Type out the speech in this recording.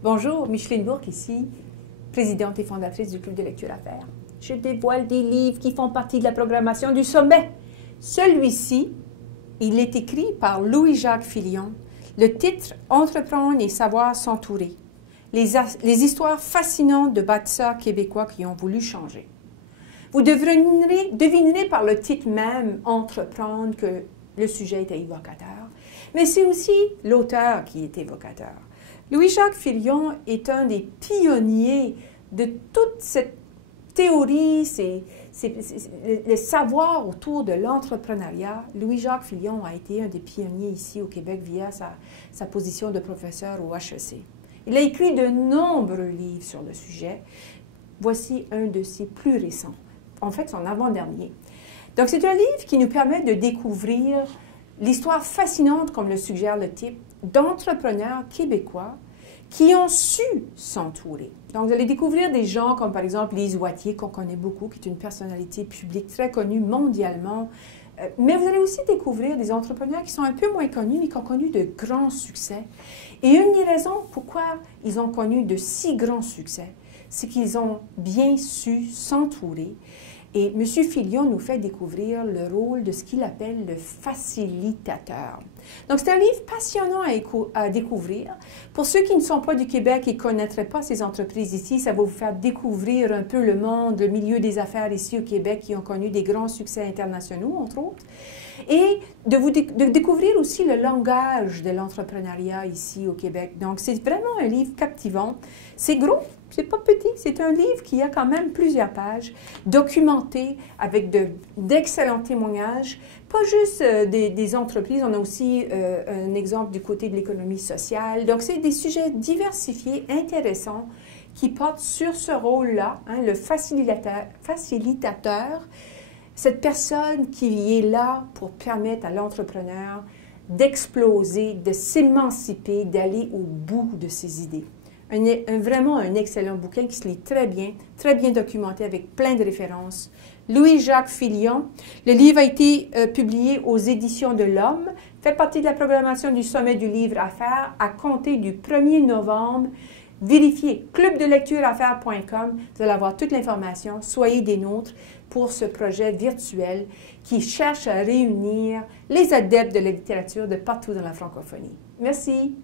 Bonjour, Micheline Bourque ici, présidente et fondatrice du Club de lecture à faire. Je dévoile des livres qui font partie de la programmation du sommet. Celui-ci, il est écrit par Louis-Jacques Fillion. Le titre « Entreprendre et savoir s'entourer ». Les histoires fascinantes de bâtisseurs québécois qui ont voulu changer. Vous devinerez par le titre même « Entreprendre » que le sujet était évocateur, mais c'est aussi l'auteur qui est évocateur. Louis-Jacques Fillion est un des pionniers de toute cette théorie, le savoir autour de l'entrepreneuriat. Louis-Jacques Fillion a été un des pionniers ici au Québec via sa position de professeur au HEC. Il a écrit de nombreux livres sur le sujet. Voici un de ses plus récents, en fait son avant-dernier. Donc c'est un livre qui nous permet de découvrir l'histoire fascinante, comme le suggère le titre, d'entrepreneurs québécois qui ont su s'entourer. Donc, vous allez découvrir des gens comme, par exemple, Lise Wattier, qu'on connaît beaucoup, qui est une personnalité publique très connue mondialement. Mais vous allez aussi découvrir des entrepreneurs qui sont un peu moins connus, mais qui ont connu de grands succès. Et une des raisons pourquoi ils ont connu de si grands succès, c'est qu'ils ont bien su s'entourer. Et M. Fillion nous fait découvrir le rôle de ce qu'il appelle le facilitateur. Donc, c'est un livre passionnant à découvrir. Pour ceux qui ne sont pas du Québec et ne connaîtraient pas ces entreprises ici, ça va vous faire découvrir un peu le monde, le milieu des affaires ici au Québec qui ont connu des grands succès internationaux, entre autres. Et de découvrir aussi le langage de l'entrepreneuriat ici au Québec. Donc, c'est vraiment un livre captivant. C'est gros, c'est pas petit, c'est un livre qui a quand même plusieurs pages, documenté avec d'excellents témoignages, pas juste des entreprises, on a aussi un exemple du côté de l'économie sociale. Donc, c'est des sujets diversifiés, intéressants, qui portent sur ce rôle-là, hein, le facilitateur, cette personne qui est là pour permettre à l'entrepreneur d'exploser, de s'émanciper, d'aller au bout de ses idées. Vraiment un excellent bouquin qui se lit très bien documenté avec plein de références. Louis-Jacques Fillion. Le livre a été publié aux Éditions de l'Homme, fait partie de la programmation du Sommet du livre à faire à compter du 1er novembre. Vérifiez clubdelectureaffaires.com, vous allez avoir toute l'information. Soyez des nôtres pour ce projet virtuel qui cherche à réunir les adeptes de la littérature de partout dans la francophonie. Merci.